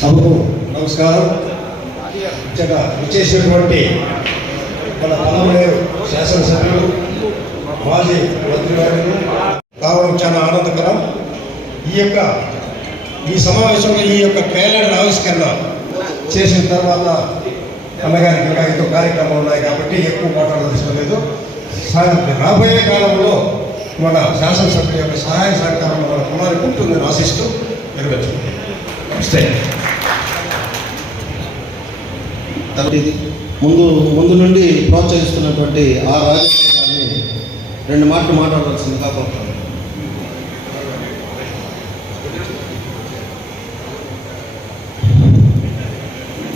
సభకు నమస్కారం. ముఖ్యంగా విచ్చేసినటువంటి మన పల్లవలేరు శాసనసభ్యులు మాజీ మంత్రివర్యులు కావడం చాలా ఆనందకరం. ఈ యొక్క ఈ సమావేశంలో ఈ యొక్క క్యాలెండర్ ఆవిష్కరణ చేసిన తర్వాత అన్నగారికి ఇంకా ఎంతో కార్యక్రమాలు ఉన్నాయి కాబట్టి ఎక్కువ మాట్లాడదలసిన లేదు. రాబోయే కాలంలో మన శాసనసభ్యుల యొక్క సహాయ సహకారం మన కుమారికి ఉంటుందని ఆశిస్తూ నమస్తే. కాబట్టి ఇది ముందు ముందు నుండి ప్రోత్సహిస్తున్నటువంటి ఆ రాజేశ్వర గారిని రెండు మాటలు మాట్లాడాల్సిందిగా కోరుతాను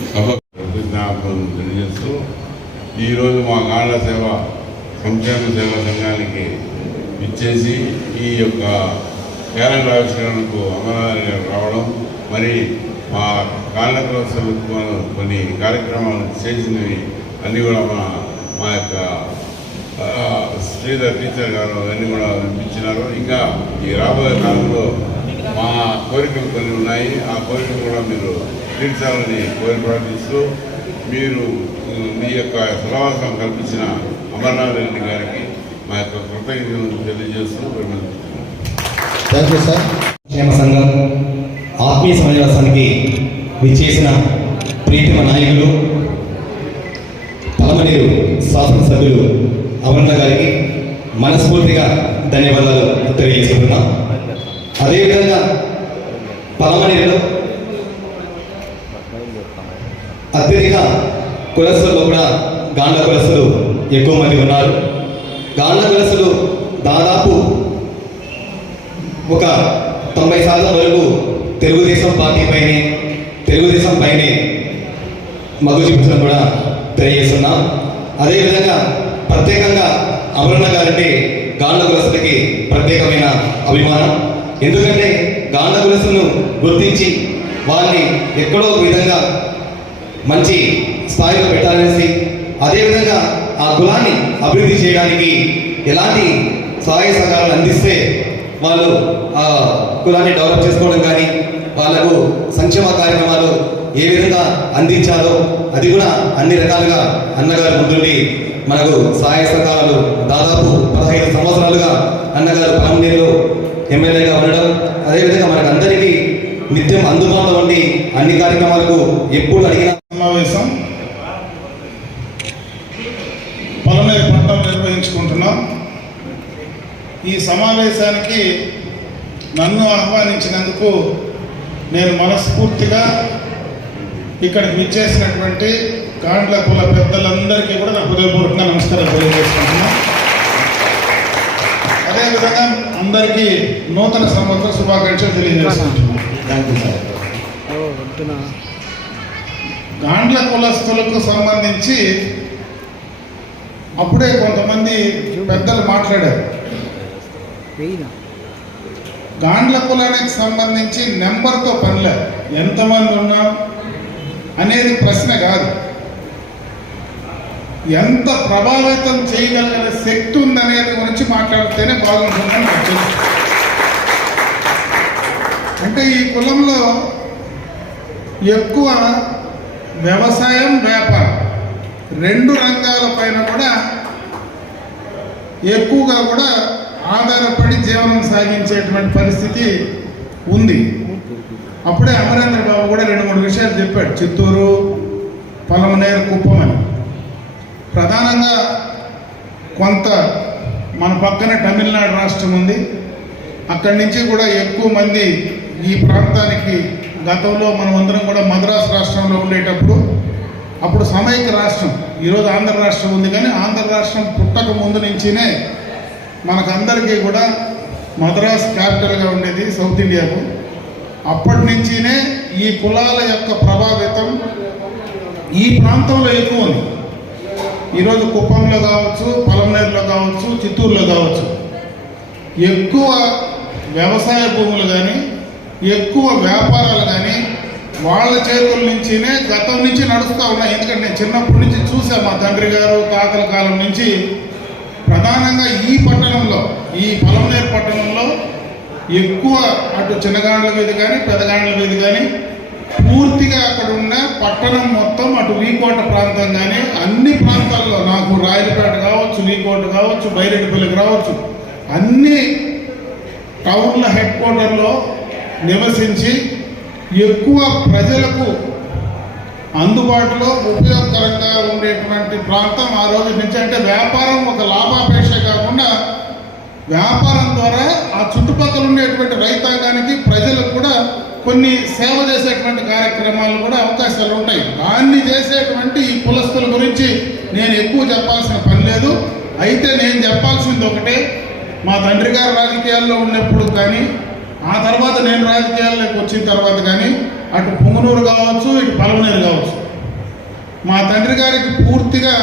సభ తెలియజేస్తూ ఈరోజు మా గాళ్ళ సేవ సంక్షేమ సేవా సంఘానికి ఇచ్చేసి ఈ యొక్క క్యాలెండర్ ఆవిష్కరణకు అమరావతి గారు రావడం మరి మా కార్యక్రమాలు కొన్ని కార్యక్రమాలు చేసినవి అన్నీ కూడా మా మా యొక్క శ్రీధర్ టీచర్ గారు అన్నీ కూడా వినిపించినారు. ఇంకా ఈ రాబోయే కాలంలో మా కోరికలు కొన్ని ఉన్నాయి. ఆ కోరికలు కూడా మీరు తీర్చాలని కోరి ప్రార్థిస్తూ మీరు మీ యొక్క సలవాసం కల్పించిన అమర్నాథ్ రెడ్డి గారికి మా యొక్క కృతజ్ఞతలు తెలియజేస్తూ విరమిస్తున్నాను. థ్యాంక్ యూ సార్ క్షేమ సంఘం ఆత్మీయ సమావేశానికి విచ్చేసిన ప్రీతిమ నాయకులు పలమనేరు శాసనసభ్యులు అమరణ గారికి మనస్ఫూర్తిగా ధన్యవాదాలు తెలియజేసుకుంటున్నాం అదేవిధంగా పలమనేరులో అత్యధిక కులస్తుల్లో కూడా గాండ్ల ఎక్కువ మంది ఉన్నారు. గాండ్ల దాదాపు ఒక తొంభై శాతం వరకు తెలుగుదేశం పార్టీ పైనే తెలుగుదేశం పైనే మగ్గు చూపించడం కూడా తెలియజేస్తున్నాం అదేవిధంగా ప్రత్యేకంగా అమరణ గారంటే గాండ్ల కులస్తులకి ప్రత్యేకమైన అభిమానం. ఎందుకంటే గాండ్ల గుర్తించి వాళ్ళని ఎక్కడో విధంగా మంచి స్థాయిలో పెట్టాలనేసి అదేవిధంగా ఆ కులాన్ని అభివృద్ధి చేయడానికి ఎలాంటి సహాయ సహకారాలు అందిస్తే వాళ్ళు ఆ కులాన్ని డెవలప్ చేసుకోవడం కానీ వాళ్ళకు సంక్షేమ కార్యక్రమాలు ఏ విధంగా అందించాలో అది కూడా అన్ని రకాలుగా అన్నగారు ముందుండి మనకు సహాయ సహకారాలు దాదాపు పదహైదు సంవత్సరాలుగా అన్నగారు పలమనేరులో ఎమ్మెల్యేగా ఉండడం అదేవిధంగా మనకు అందరికీ నిత్యం అందుబాటులో ఉండి అన్ని కార్యక్రమాలకు ఎప్పుడు అడిగిన సమావేశం పొలమేరు పట్టణం నిర్వహించుకుంటున్నాం ఈ సమావేశానికి నన్ను ఆహ్వానించినందుకు నేను మనస్ఫూర్తిగా ఇక్కడికి విచ్చేసినటువంటి కాండ్ల కుల పెద్దలందరికీ కూడా నా హృదయపూర్వకంగా నమస్కారం తెలియజేసుకుంటున్నాను అదేవిధంగా అందరికీ నూతన సంవత్సర శుభాకాంక్షలు తెలియజేసుకుంటున్నాను గాండ్ల కులస్తులకు సంబంధించి అప్పుడే కొంతమంది పెద్దలు మాట్లాడారు. గాండ్ల కులానికి సంబంధించి నెంబర్తో పనిలే. ఎంతమంది ఉన్నాం అనేది ప్రశ్న కాదు. ఎంత ప్రభావితం చేయగలిగిన శక్తి ఉందనేది గురించి మాట్లాడితేనే బాగుంటుందని తెలుసు. అంటే ఈ కులంలో ఎక్కువ వ్యవసాయం వ్యాపారం. రెండు రంగాల పైన కూడా ఎక్కువగా కూడా ఆధారపడి జీవనం సాగించేటువంటి పరిస్థితి ఉంది. అప్పుడే అమరేంద్ర బాబు కూడా రెండు మూడు విషయాలు చెప్పాడు. చిత్తూరు పొలమనేరు కుప్పం అని. ప్రధానంగా కొంత మన పక్కన తమిళనాడు రాష్ట్రం ఉంది. అక్కడి నుంచి కూడా ఎక్కువ మంది ఈ ప్రాంతానికి గతంలో మనం అందరం కూడా మద్రాసు రాష్ట్రంలో ఉండేటప్పుడు అప్పుడు సమైక్య రాష్ట్రం. ఈరోజు ఆంధ్ర రాష్ట్రం ఉంది కానీ ఆంధ్ర రాష్ట్రం పుట్టక ముందు నుంచినే మనకందరికీ కూడా మద్రాస్ క్యాపిటల్గా ఉండేది సౌత్ ఇండియాకు. అప్పటి నుంచినే ఈ కులాల యొక్క ప్రభావితం ఈ ప్రాంతంలో ఎక్కువ ఉంది. ఈరోజు కుప్పంలో కావచ్చు పొలంనేరులో కావచ్చు చిత్తూరులో కావచ్చు. ఎక్కువ వ్యవసాయ భూములు కానీ ఎక్కువ వ్యాపారాలు కానీ వాళ్ళ చేతుల నుంచినే గతం నుంచి నడుస్తూ ఉన్నాయి ఎందుకంటే నేను చిన్నప్పటి నుంచి చూసా మా తండ్రి గారు తాతల కాలం నుంచి. ప్రధానంగా ఈ పట్టణంలో ఈ పొలంనేరు పట్టణంలో ఎక్కువ అటు చిన్నగాండ్ల మీద కానీ పెదగాండ్ల మీద కానీ పూర్తిగా అక్కడ ఉన్న పట్టణం మొత్తం అటు వీకోట ప్రాంతం కానీ అన్ని ప్రాంతాల్లో నాకు రాయలపేట కావచ్చు వీకోట కావచ్చు బైరెడ్డిపల్లికి రావచ్చు. అన్ని టౌన్ల హెడ్ క్వార్టర్లో నివసించి ఎక్కువ ప్రజలకు అందుబాటులో ఉపయోగకరంగా ఉండేటువంటి ప్రాంతం ఆ రోజు నుంచి అంటే వ్యాపారం ఒక లాభాపేక్ష కాకుండా వ్యాపారం ద్వారా ఆ చుట్టుపక్కల ఉండేటువంటి రైతాంగానికి ప్రజలకు కూడా కొన్ని సేవ చేసేటువంటి కార్యక్రమాలు కూడా అవకాశాలు ఉంటాయి. దాన్ని చేసేటువంటి ఈ కులస్తుల గురించి నేను ఎక్కువ చెప్పాల్సిన పని లేదు. అయితే నేను చెప్పాల్సింది ఒకటే. మా తండ్రి గారు రాజకీయాల్లో ఉన్నప్పుడు కానీ ఆ తర్వాత నేను రాజకీయాల్లోకి వచ్చిన తర్వాత కానీ అటు పొంగనూరు కావచ్చు ఇటు పలమనేరు కావచ్చు. మా తండ్రి గారికి పూర్తిగా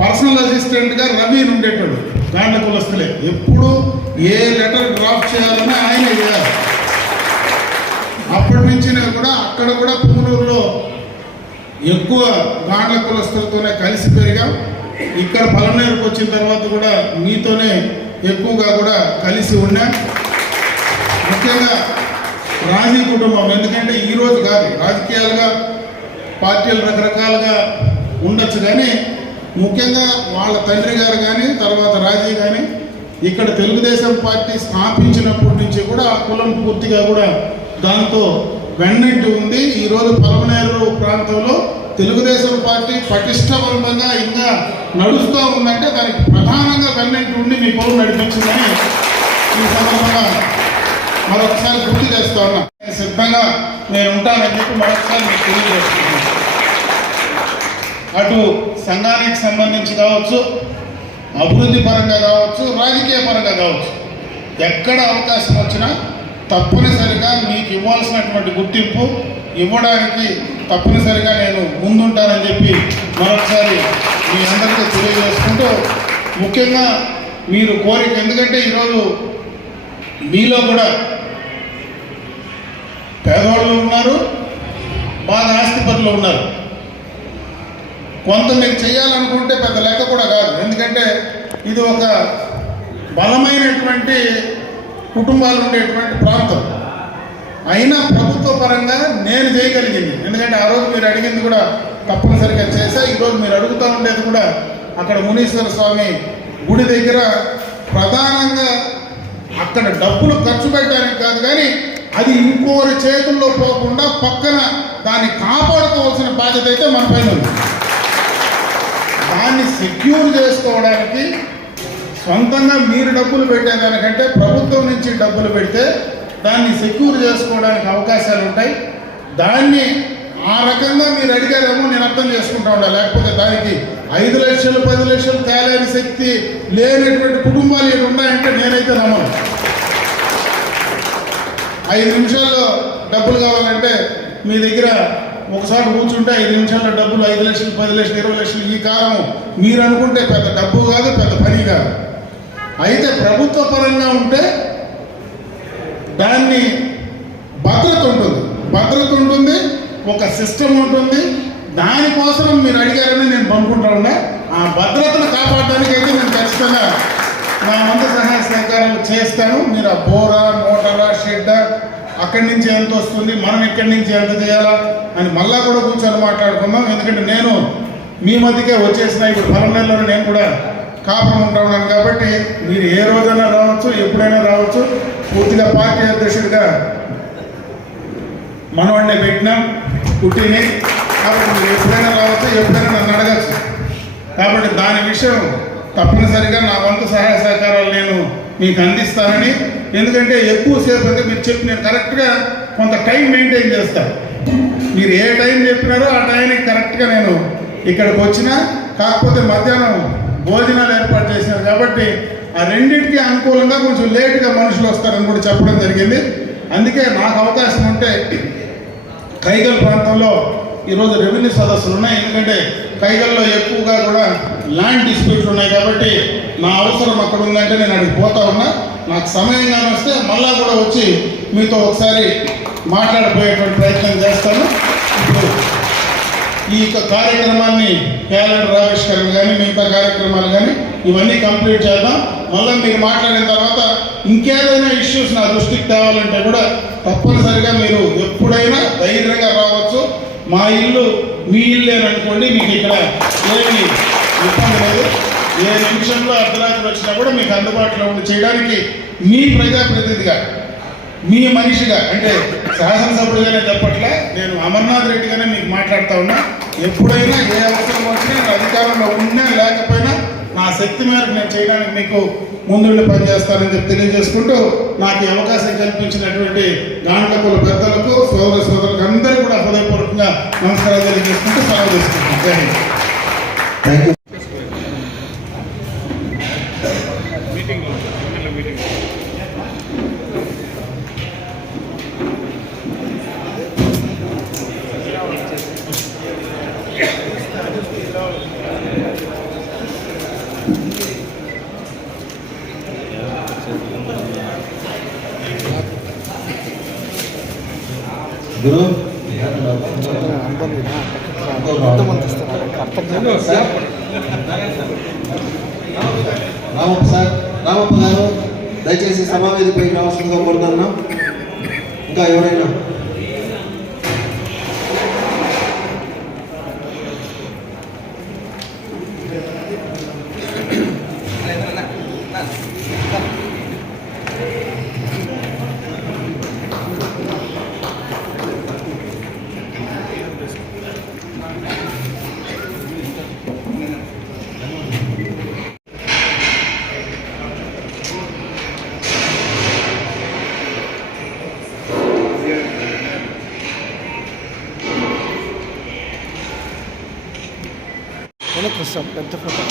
పర్సనల్ అసిస్టెంట్గా రవి ఉండేటాడు గాండ్ల కులస్తులే. ఎప్పుడు ఏ లెటర్ డ్రాప్ చేయాలని ఆయన చేయాలి. అప్పటి నుంచి కూడా అక్కడ కూడా పొంగనూరులో ఎక్కువ గాండ్ల కులస్తులతోనే కలిసి పెరిగాం. ఇక్కడ పలమనేరుకు వచ్చిన తర్వాత కూడా మీతోనే ఎక్కువగా కూడా కలిసి ఉన్నాం. ముఖ్యంగా రాజీ కుటుంబం ఎందుకంటే ఈరోజు కాదు రాజకీయాలుగా పార్టీలు రకరకాలుగా ఉండొచ్చు కానీ ముఖ్యంగా వాళ్ళ తండ్రి గారు కానీ తర్వాత రాజీ కానీ ఇక్కడ తెలుగుదేశం పార్టీ స్థాపించినప్పటి నుంచి కూడా ఆ కులం పూర్తిగా కూడా దాంతో వెన్నంటి ఉంది. ఈరోజు పలమనేరు ప్రాంతంలో తెలుగుదేశం పార్టీ పటిష్టవంతంగా ఇంకా నడుస్తూ ఉందంటే దానికి ప్రధానంగా వెన్నంటి ఉండి మీ కులం నడిపించిందని ఈ సందర్భంగా మరొకసారి గుర్తు చేస్తా ఉన్నా. నేను సిద్ధంగా నేను ఉంటానని చెప్పి మరొకసారి మీకు తెలియజేస్తున్నాను. అటు సంఘానికి సంబంధించి కావచ్చు అభివృద్ధి పరంగా కావచ్చు రాజకీయ పరంగా కావచ్చు ఎక్కడ అవకాశం వచ్చినా తప్పనిసరిగా మీకు ఇవ్వాల్సినటువంటి గుర్తింపు ఇవ్వడానికి తప్పనిసరిగా నేను ముందుంటానని చెప్పి మరొకసారి మీ అందరికీ తెలియజేసుకుంటూ ముఖ్యంగా మీరు కోరిక ఎందుకంటే ఈరోజు మీలో కూడా పేదవాళ్ళు ఉన్నారు బాగా ఆస్తిపరులు ఉన్నారు. కొంత మీరు చేయాలనుకుంటే పెద్ద లెక్క కూడా కాదు. ఎందుకంటే ఇది ఒక బలమైనటువంటి కుటుంబాలు ఉండేటువంటి ప్రాంతం. అయినా ప్రభుత్వ పరంగా నేను చేయగలిగింది. ఎందుకంటే ఆ రోజు మీరు అడిగింది కూడా తప్పనిసరిగా చేశా. ఈరోజు మీరు అడుగుతూ ఉండేది కూడా అక్కడ మునీశ్వర స్వామి గుడి దగ్గర ప్రధానంగా అక్కడ డబ్బులు ఖర్చు పెట్టడానికి కాదు కానీ అది ఇంకోరి చేతుల్లో పోకుండా పక్కన దాన్ని కాపాడుకోవాల్సిన బాధ్యత అయితే మన పైన ఉంది. దాన్ని సెక్యూర్ చేసుకోవడానికి సొంతంగా మీరు డబ్బులు పెట్టేదానికంటే ప్రభుత్వం నుంచి డబ్బులు పెడితే దాన్ని సెక్యూర్ చేసుకోవడానికి అవకాశాలు ఉంటాయి. దాన్ని ఆ రకంగా మీరు అడిగారేమో నేను అర్థం చేసుకుంటా ఉండాలి. లేకపోతే దానికి ఐదు లక్షలు పది లక్షలు తేలేని శక్తి లేనటువంటి కుటుంబాలు ఇక్కడ ఉన్నాయంటే నేనైతే నమ్మను. ఐదు నిమిషాల్లో డబ్బులు కావాలంటే మీ దగ్గర ఒకసారి కూర్చుంటే ఐదు నిమిషాల్లో డబ్బులు ఐదు లక్షలు పది లక్షలు ఇరవై లక్షలు ఈ కాలం మీరు అనుకుంటే పెద్ద డబ్బు కాదు పెద్ద పని కాదు. అయితే ప్రభుత్వ పరంగా ఉంటే దాన్ని భద్రత ఉంటుంది. భద్రత ఉంటుంది ఒక సిస్టమ్ ఉంటుంది దానికోసం మీరు అడిగారని నేను పంపుకుంటా ఆ భద్రతను కాపాడడానికి అయితే నేను ఖచ్చితంగా నా వంతు సహాయ సహకారాలు చేస్తాను. మీరు ఆ బోరా మోటారా షెడ్ అక్కడి నుంచి ఎంత వస్తుంది మనం ఇక్కడి నుంచి ఎంత చేయాలా అని మళ్ళా కూడా కూర్చొని మాట్లాడుకుందాం. ఎందుకంటే నేను మీ మధ్యకే వచ్చేసిన ఇప్పుడు పలమనేరులోనే నేను కూడా కాపం ఉంటాను కాబట్టి మీరు ఏ రోజైనా రావచ్చు ఎప్పుడైనా రావచ్చు. పూర్తిగా పార్టీ అధ్యక్షుడిగా మనవాడిని పెట్టినాం పుట్టిని కాబట్టి మీరు ఎప్పుడైనా రావచ్చు ఎప్పుడైనా నన్ను అడగచ్చు. కాబట్టి దాని విషయం తప్పనిసరిగా నా వంతు సహాయ సహకారాలు నేను మీకు అందిస్తానని. ఎందుకంటే ఎక్కువసేపు అయితే మీరు చెప్పి నేను కరెక్ట్గా కొంత టైం మెయింటైన్ చేస్తాను మీరు ఏ టైం చెప్పినారో ఆ టైంకి కరెక్ట్గా నేను ఇక్కడికి వచ్చినా కాకపోతే మధ్యాహ్నం భోజనాలు ఏర్పాటు చేసినారు కాబట్టి ఆ రెండింటికి అనుకూలంగా కొంచెం లేట్గా మనుషులు వస్తారని కూడా చెప్పడం జరిగింది. అందుకే నాకు అవకాశం ఉంటే కైగల్ ప్రాంతంలో ఈరోజు రెవెన్యూ సదస్సులు ఉన్నాయి. ఎందుకంటే కైగల్లో ఎక్కువగా కూడా ల్యాండ్ డిస్ప్యూట్లు ఉన్నాయి కాబట్టి నా అవసరం అక్కడ ఉందంటే నేను అక్కడికి పోతా ఉన్నా. నాకు సమయంగా వస్తే మళ్ళా కూడా వచ్చి మీతో ఒకసారి మాట్లాడబోయేటువంటి ప్రయత్నం చేస్తాను. ఇప్పుడు ఈ యొక్క కార్యక్రమాన్ని క్యాలెండర్ ఆవిష్కరణ కానీ మిగతా కార్యక్రమాలు కానీ ఇవన్నీ కంప్లీట్ చేద్దాం. మళ్ళీ మీరు మాట్లాడిన తర్వాత ఇంకేదైనా ఇష్యూస్ నా దృష్టికి తేవాలంటే కూడా తప్పనిసరిగా మీరు ఎప్పుడైనా ధైర్యంగా రావచ్చు. మా ఇల్లు మీ ఇల్లు అనుకోండి మీకు ఇక్కడ ఏమి ఇబ్బంది లేదు. ఏ నిమిషంలో అర్ధరాత్రి వచ్చినా కూడా మీకు అందుబాటులో ఉండి చేయడానికి మీ ప్రజాప్రతినిధిగా మీ మనిషిగా అంటే శాసనసభ్యుడిగానే చెప్పట్లే నేను అమర్నాథ్ రెడ్డిగానే మీకు మాట్లాడుతూ ఉన్నా. ఎప్పుడైనా ఏ అవసరం వచ్చినా అధికారంలో ఉన్నా లేకపోతే నా శక్తి మేరకు నేను చేయడానికి మీకు ముందుండి పనిచేస్తానని చెప్పి తెలియజేసుకుంటూ నాకు అవకాశం కల్పించినటువంటి గాండ్లకుల పెద్దలకు సోదర సోదరులకు అందరికీ కూడా హృదయపూర్వకంగా నమస్కారాలు తెలియజేసుకుంటూ సెలవు తీసుకుంటాను జై thank you Ramappa sir Ramappa garu దయచేసి సమావేశపై రావాల్సిందిగా కోరుతున్నాం ఇంకా ఎవరైనా? వెనక్కి వస్తాం